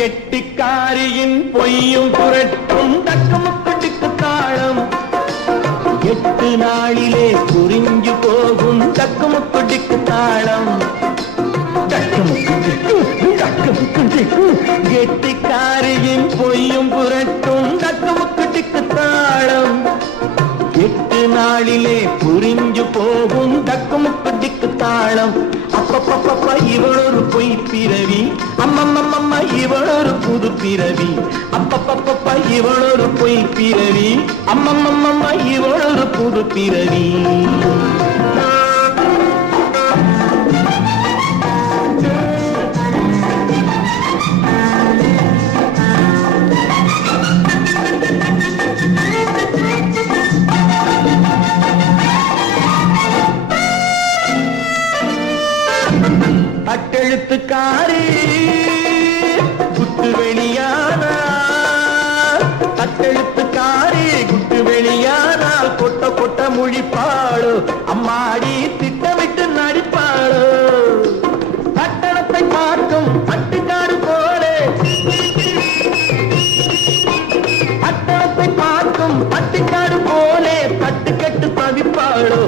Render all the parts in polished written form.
கெட்டிக்காரியின் பொய்யும் புரட்டும் தக்கமுக்கட்டுக்கு தாளம். 8 நாளிலே புரிஞ்சு போகும் தக்கமுக்கட்டுக்கு தாளம். கெட்டிக்காரியின் பொய்யும் புரட்டும் தக்கமுக்கட்டுக்கு தாளம். 8 நாளிலே புரிஞ்சு போகும் தக்கமுக்கட்டுக்கு தாளம். அப்பப்பப்ப இவளொரு பொய் பிறவி, அம்மம்மம்ம இவளொரு புது பிறவி. அப்பப்பப்ப இவளொரு பொய் பிறவி, அம்மம்மம்ம இவளொரு புது பிறவி. அட்டெழுத்துக்காரி குட்டு வெளியானால், அட்டெழுத்துக்காரி குட்டு வெளியானால் கொட்ட கொட்ட முழிப்பாளோ, அம்மாடி திட்டமிட்டு நடிப்பாளோ. பட்டணத்தை பார்க்கும் பட்டுக்காடு போலே, பட்டணத்தை பார்க்கும் பட்டுக்காடு போலே தட்டு கட்டு தவிப்பாளோ,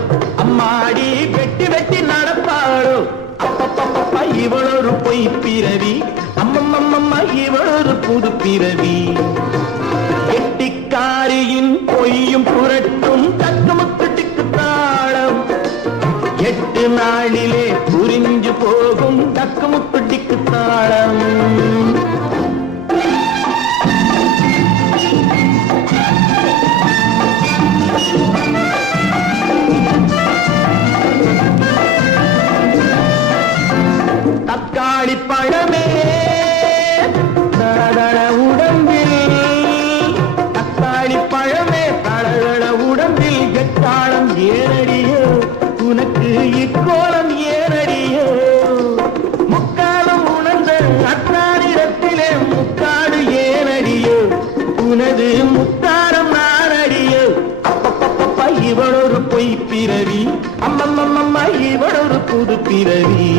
அம்மாடி வெட்டி வெட்டி நடப்பாளோ. அப்பப்பப்ப இவளொரு பொய் பிறவி, அம்மம்மம்ம இவளொரு புது பிறவி. கெட்டிக்காரியின் பொய்யும் புரட்டும் தக்கமுக்கட்டுக்கு தாளம். 8 நாளிலே புரிஞ்சு போகும் தக்கமுக்கட்டுக்கு தாளம். தக்காளி பழமே தளதள உடம்பில், தக்காளி பழமே தளதள உடம்பில் கெட்டாளம் ஏனடியோ, உனக்கு இக்கோலம் ஏனடியோ. முக்காலம் உணர்ந்த அத்தாரிடத்திலே முக்காடு ஏனடியோ, உனது முத்தாரம் நானடியோ. அப்பப்பப்ப இவளொரு பொய் பிறவி, அம்மம்மம்ம இவளொரு புது பிறவி.